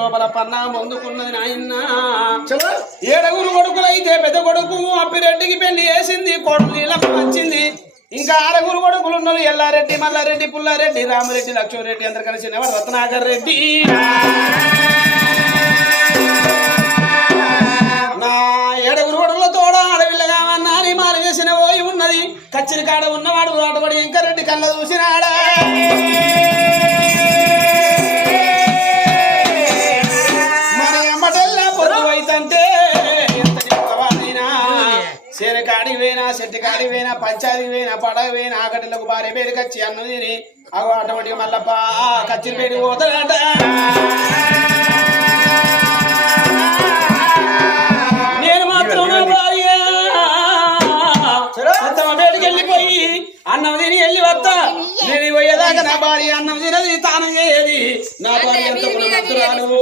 లోపల పన్నా ముందుకున్నది నాయన్న. 7 కొడుకులైతే పెద్ద కొడుకు అప్పిరెడ్డికి పెళ్లి చేసింది, కొడుకు నీళ్ళకు వచ్చింది. ఇంకా 6 కొడుకులు ఉన్నారు, ఎల్లారెడ్డి, మల్లారెడ్డి, పుల్లారెడ్డి, రామరెడ్డి, లక్ష్మరెడ్డి, అందరు కలిసి రత్నాకర్ రెడ్డి. నా 7 కొడుకుల తోడ అడవిల్లగా నాని మాల వేసిన పోయి ఉన్నది. కచ్చిరి కాడ ఉన్నవాడు రాటబడి వెంకరెడ్డి కళ్ళ చూసినాడా. మన ఎమ్మటెల్లా పొద్దు అయితంటే ఎంతటి గొప్పవాడైనా కాడి పోయినా, చెట్టు కాడి పోయినా, పంచాయతీ పోయినా, పడగ పోయినా, ఆకటిలకు భార్య పేరు కచ్చి అన్నం తిని అవి ఆటోమేటిక్ మళ్ళప్ప కచ్చిరి పేరు పోతాడట. నేను మాత్రం నా భార్య తమ పేరుకి వెళ్ళిపోయి అన్నం తిని వెళ్ళి వస్తా. నేను పోయేదాకా నా భార్య అన్నం తినది, తాను చేయది. నా భార్య ఎంత గుణవంతురాలు.